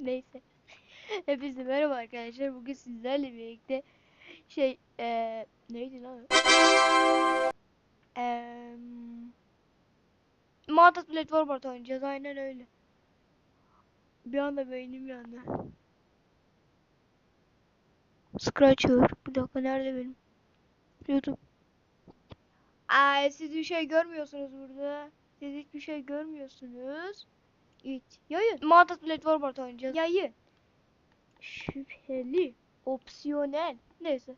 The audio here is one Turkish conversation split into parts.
Neyse. Hepinize merhaba arkadaşlar. Bugün sizlerle birlikte şey eee neydi lan? Eee Mounted Blade Warbird oynayacağız. Aynen öyle. Bir anda beynim yandı. Scratcher. Bir dakika nerede benim? YouTube. Aa, siz bir şey görmüyorsunuz burada. Siz hiçbir şey görmüyorsunuz. Yayın. Mounted Blade Warbird oynayacağız. Yayın. Şüpheli. Opsiyonel. Neyse.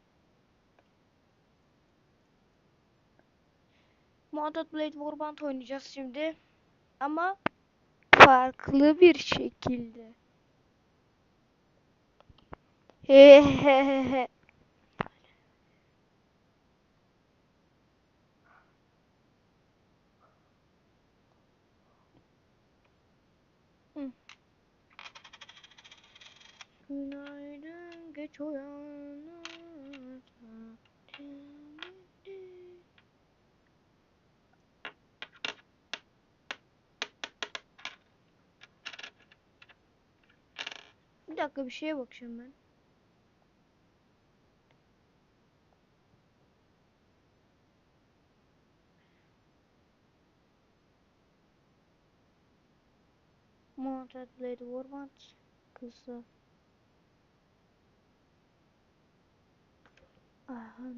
Mounted Blade Warband oynayacağız şimdi. Ama farklı bir şekilde. Hehehehe. Günaydın geç uyanırsa Bir dakika bir şeye bakacağım ben. Mounted Blade Warband kısa. Aha.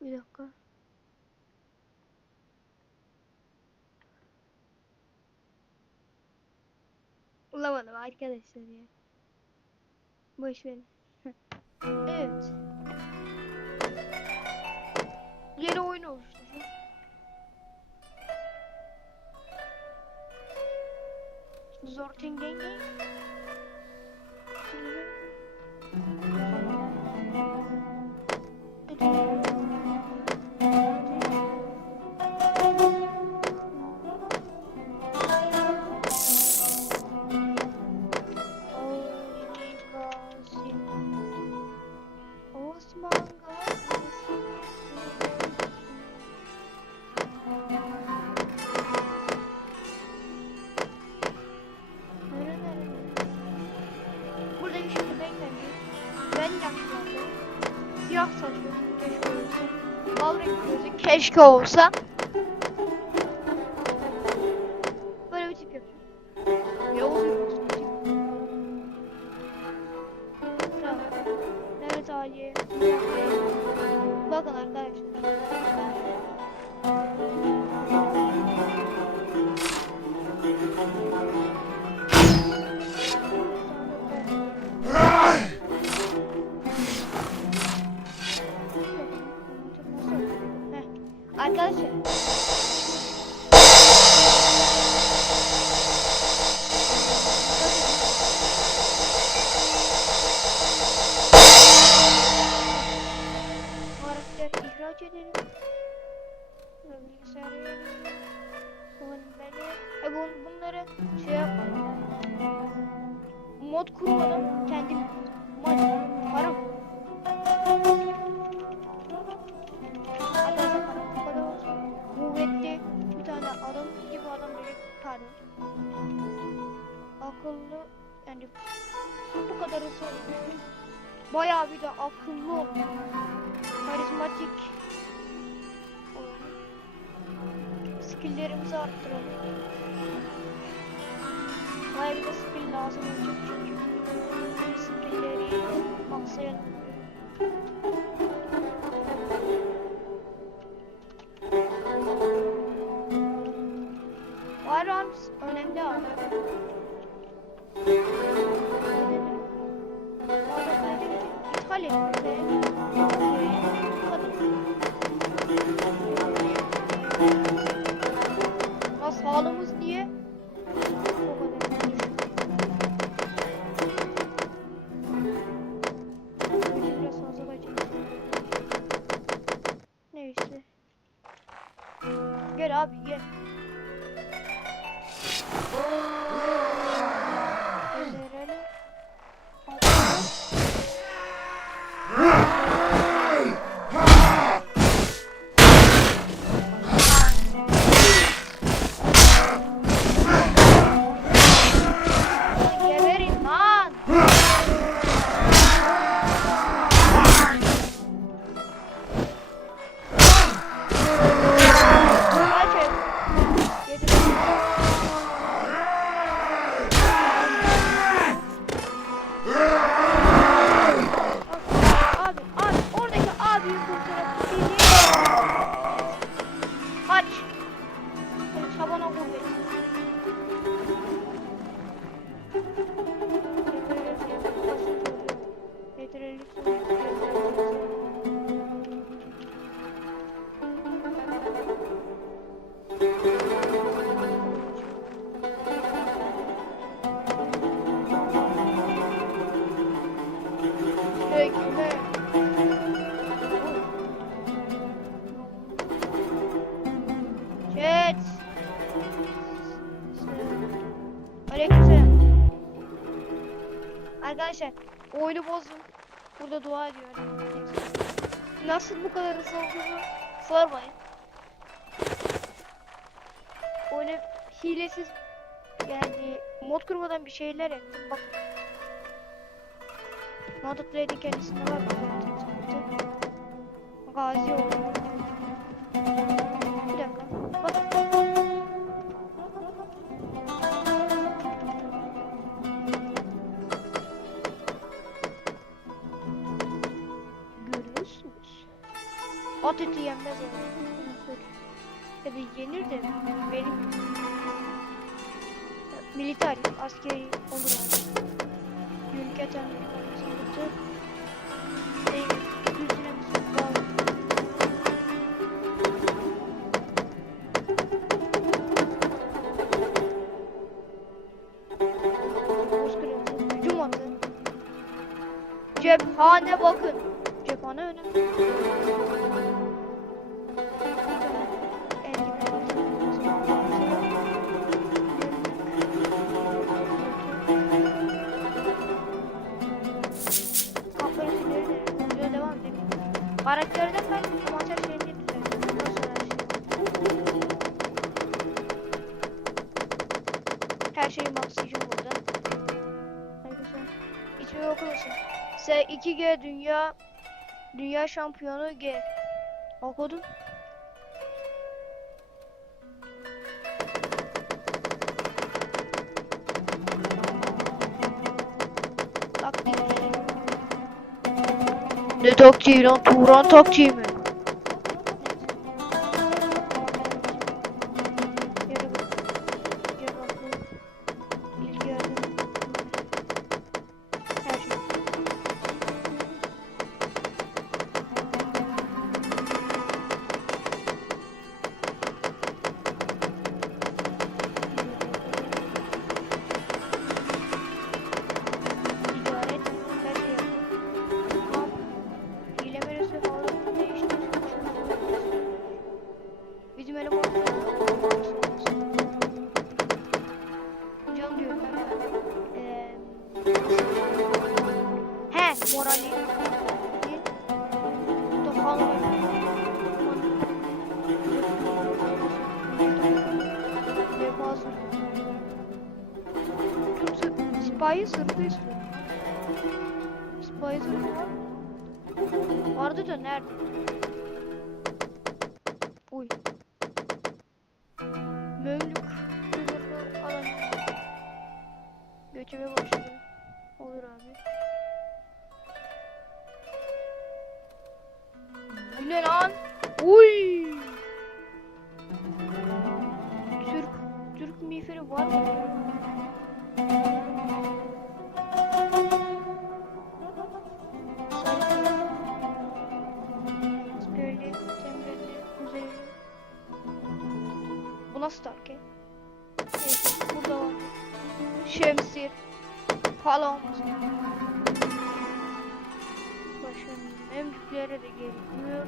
Bir dakika. Bulamadım arkadaşlar ya. Boş verin. evet. Yeni oyun oluşturacağım. Zortingen Osman Siyah saçlı keşke olsa. Bal renkli gözü keşke olsa. Böyle. E bu, bunları şey yapalım. Mod kurmadan kendim mod param. Kadar olsun. Kuvvetli bir tane adam gibi adam böyle pardon. Akıllı yani bu kadar olsun. Bayağı bir de akıllı olsun. Karizmatik Skilllerimizi arttıralım. Bayağı bir de skill lazım olacak çünkü. Skillleri maksayalım. get up, you oh. get. Aleykümselam. Arkadaşlar oyunu bozdum. Burada dua ediyorum. Nasıl bu kadar hızlı olduğunu sormayın. Oyunu hilesiz yani mod kurmadan bir şeyler yaptım. Bak. Multiplayer'in kendisinde var bak. Gazi oldu. Bir dakika. Bak. At eti yenmez yani. Ya da yenir de benim militer askeri olur abi. Yürük eten attı. Cephane bakın. Cephane önemli. Karakterden ben maçar şeyini düzenledim. Her şeyi maksayacağım burada. Hiçbir okumasın. S2G dünya dünya şampiyonu G. Okudun? Ne taktiği lan? Turan taktiği mi? Sipahi sırtı istiyorum. Sipahi sırtı? Vardı da nerede? Uy. Alan. Göçebe başladı. Olur abi. Bu ne lan? Uy. Nasıl tank ya? Neyse burada var. Şemsir. Falan. Başım en büyüklere de gerek yok.